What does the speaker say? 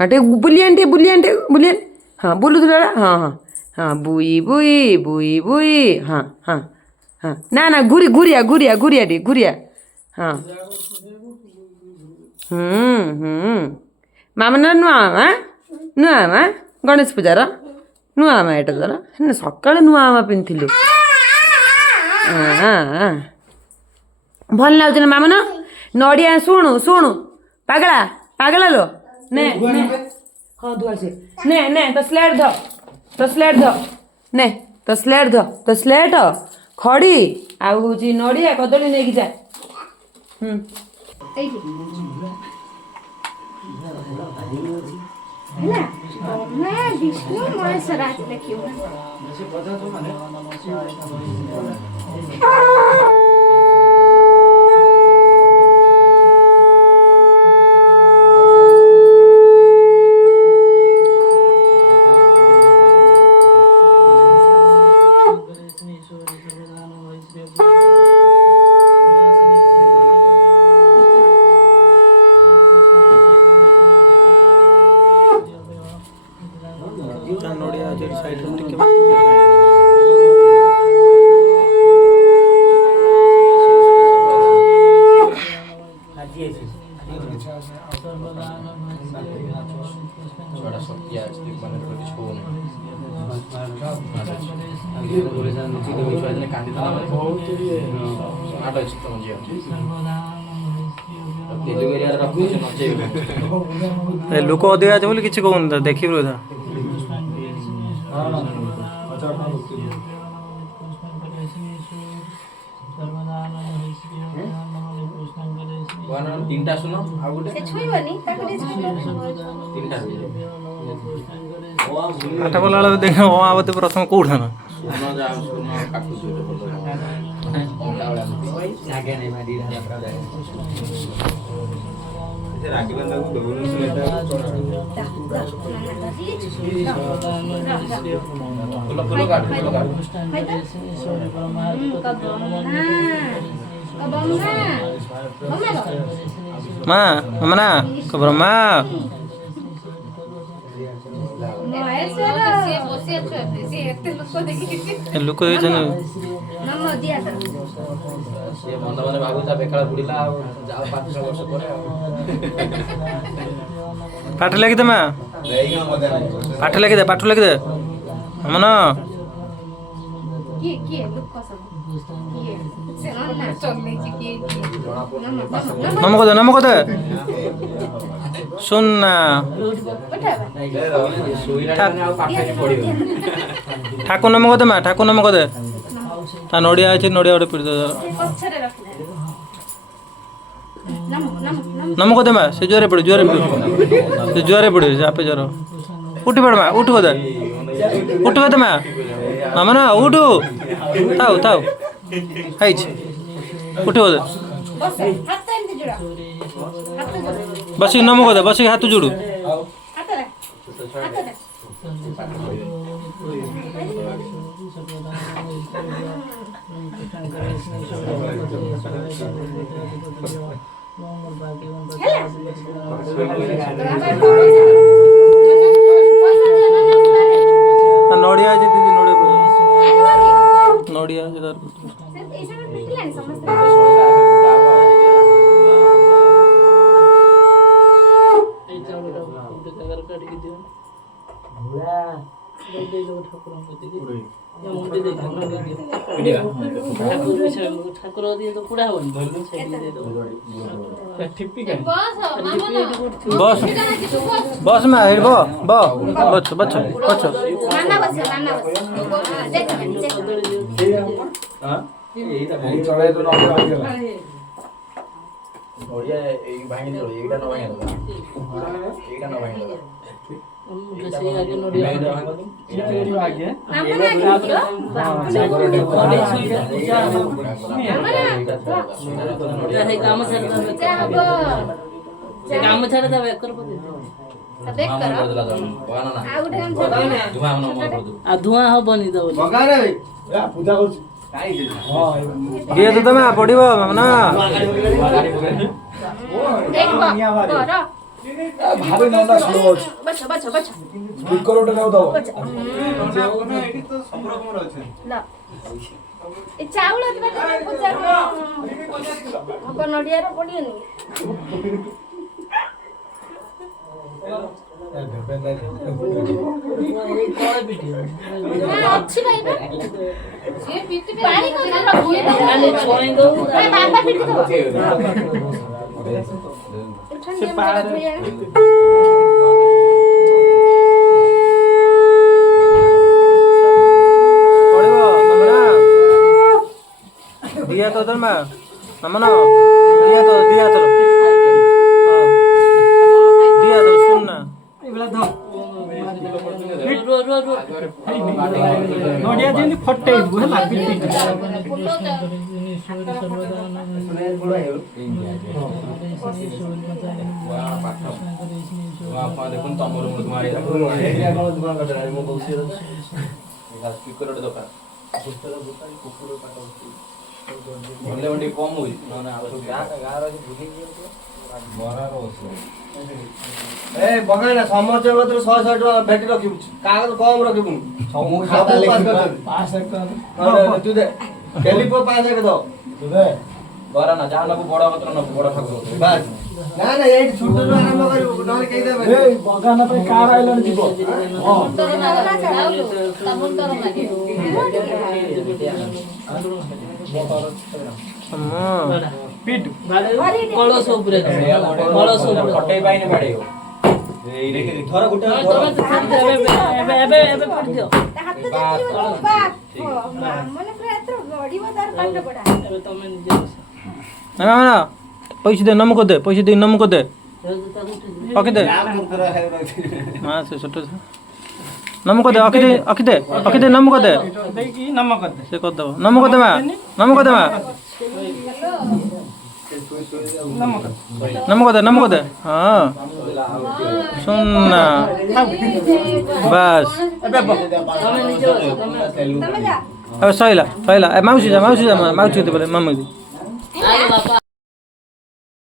हाँ टे Boolean Boolean हाँ बोलू थोड़ा हाँ हाँ हाँ बुई बुई बुई बुई हाँ हाँ हाँ ना ना गुरिया गुरिया गुरिया टे गुरिया हाँ मामा नुआ आमा गणेश पूजार नुआ आमा एटा तर ना सकाळ नुआ आमा पिन्धिलु भल लाଗୁଛି ନା मामा न नड़िया शुणु शुणु पागला पागला लो ने हाँ दुआ से ने तो स्लेट ध ने तो स्लेट खड़ी आउ हूँ नड़िया कदली नहीं जा विष्णु महेश राज लेखियो लोक अधिक आज बोली किसी कहून देखी तीनटा सुनो आ गुटे से छुईबनी ताकले तीनटा आठ बोला देख आवते प्रथम कौन सुनो जा सुनो काटू सुनो आगे नहीं माडी राखी बंदा को दोनों सुलेटा फुल काट माँ ममना खबर माँ लोक से मन मन भागुता बेकाळ बुडीला जाव 5 वर्ष परे पाठ लगी दे माँ पाठ लगी दे मन नमक दे सुन ना ठाकुर नमक दे माँ ठाकुर नमक दे ता नड़िया अच्छे नड़िया गोटे पीड़ दे नमक दे माँ से जुआरे पड़े से जुआरे पड़े आपे ज्वर उठी पड़ माँ उठ दे उठ दे माँ मामा ना उठू थाउ थाउ है उठ दे बस नमक दे बस हाथ जोड़ू नड़िया दीदी नड़िया ठाकुर दिए तो पूरा बस बस में हेड बच बच बच ओडिया एक भांगी दो एकटा न भांगी दो एकटा न भांगी दो जैसे आगे नोडिया आगे चाहे काम छाड़ दे बेकर पदे देख कर आ धुआं हबनी दो बगा रे पूजा कर ये तो तमे पड़िबो ना ଭାରି ନଣ୍ଡା ସ୍ଲୋ ଅଛି ବଛ ବଛ ବଛ ସ୍ପିକର ଗୋଟେ ନେଉ ଦବ ଲ ଏ ଚାଉଳ ଦିବା ପୂଜା ହବ ନଡ଼ିଆର ପଡ଼ିବନି ଅଛି ଭାଇ ବା ସେ ପିଟି ପାଣି କରି ରଖିଏ ଖାଲି ଛୁଇଁ ଦଉ ବାବା ପିଟି ଦବ ସେ ପାଣି ପଡ଼ିବ ମାମନା ଦିଆ ତ ତୋର ମା ମାମନ ଦିଆ ତ ଦିଆ ତୋର ଦିଆ ତ ଶୁଣ ନା ନଡ଼ିଆ ଯେମିତି ଫଟେଇବୁ ହେଲା ଦେଖୁନ ତମର ସ୍ପିକର ଗୋଟେ ଦରକାର ଭଲେ ଟିକେ କମ ହଉଛି ନହେଲେ ଆଉ ସବୁ ଗାଁର ଏ ବଗାଇନା ସମସ୍ତଙ୍କ କତିରୁ 100 ଟଙ୍କା ଭେଟି ରଖିବୁ କାଗଜ କମ ରଖିବୁନି ସବୁ ତୁ ଦେ ଟେଲିଫୋ 5 ଏକ ଦବ ଗରା ନା ଯାହା ନବୁ ବଡ ପତ୍ର ନବୁ ବଡ ଠାକୁର ବାସ୍ ନା ନା ଏଇଠି ଛୋଟରୁ ଆରମ୍ଭ କରିବୁ ନହେଲେ କେହି ଦେବେ ଏଇ ବଗାନ ପାଇଁ କାର ଆଇଲାଣି ଯିବ ପିଟୁ କଳସ ଉପରେ କଳସ ଉପରେ ଫଟେଇ ପାଇନି ବାଡେଇବ ଧର ଗୋଟେ ତମେ ତ ଏବେ ଏବେ ଏବେ ପଡ଼ି ଦିଅ ମାନେ ପୁରା ଏത്ര ଗଡ଼ିବ ତାର ପାଠ ପଢା ଏବେ ତମେ ନିଜେ ମାମନା पैसे दे नमक दे पैसे दे नमक दे अखि दे हाँ से छोट नमक दे अखि दे नमक दे ଦେଇକି ନମକ ଦେ से कर दो नमक दे मा नमक दे मा नमक दे हाँ सुन ना बस ତମେ ନିଜେ ବସ ତମେ अब सहिला ए माउसी जा माउसी दे बोले मम्मी ଆରେ ବାପା